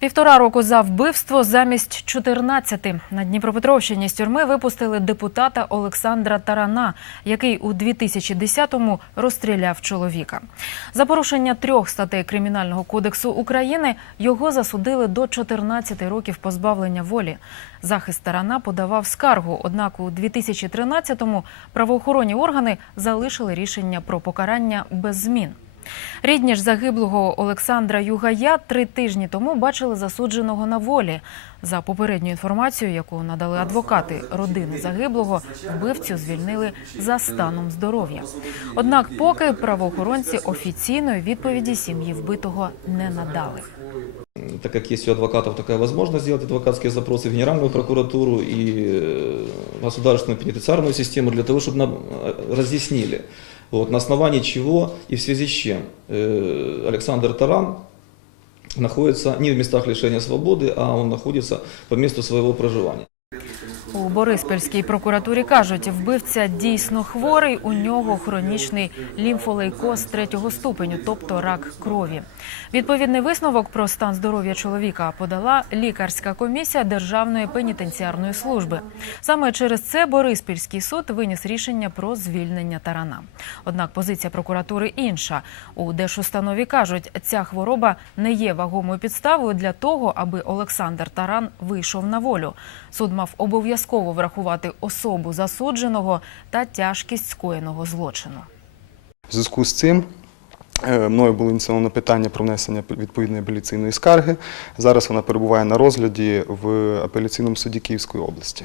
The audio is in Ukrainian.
Півтора року за вбивство замість 14. На Дніпропетровщині з тюрми випустили депутата Олександра Тарана, який у 2010-му розстріляв чоловіка. За порушення трьох статей Кримінального кодексу України його засудили до 14 років позбавлення волі. Захист Тарана подавав скаргу, однак у 2013-му правоохоронні органи залишили рішення про покарання без змін. Рідні ж загиблого Олександра Югая три тижні тому бачили засудженого на волі. За попередньою інформацією, яку надали адвокати родини загиблого, вбивцю звільнили за станом здоров'я. Однак, поки правоохоронці офіційної відповіді сім'ї вбитого не надали. так как есть у адвокатов такая возможность сделать адвокатские запросы в Генеральную прокуратуру и э, государственную пенитенциарную систему для того, чтобы нам э, разъяснили, вот, на основании чего и в связи с чем э, Александр Таран находится не в местах лишения свободы, а он находится по месту своего проживания. У Бориспільській прокуратурі кажуть, вбивця дійсно хворий, у нього хронічний лімфолейкоз третього ступеню, тобто рак крові. Відповідний висновок про стан здоров'я чоловіка подала лікарська комісія Державної пенітенціарної служби. Саме через це Бориспільський суд виніс рішення про звільнення тарана. Однак позиція прокуратури інша. У держустанові кажуть, ця хвороба не є вагомою підставою для того, аби Олександр Таран вийшов на волю. Суд мав обов'язково врахувати особу засудженого та тяжкість скоєного злочину. В зв'язку з цим е, мною було ініційовано питання про внесення відповідної апеляційної скарги. Зараз вона перебуває на розгляді в апеляційному суді Київської області.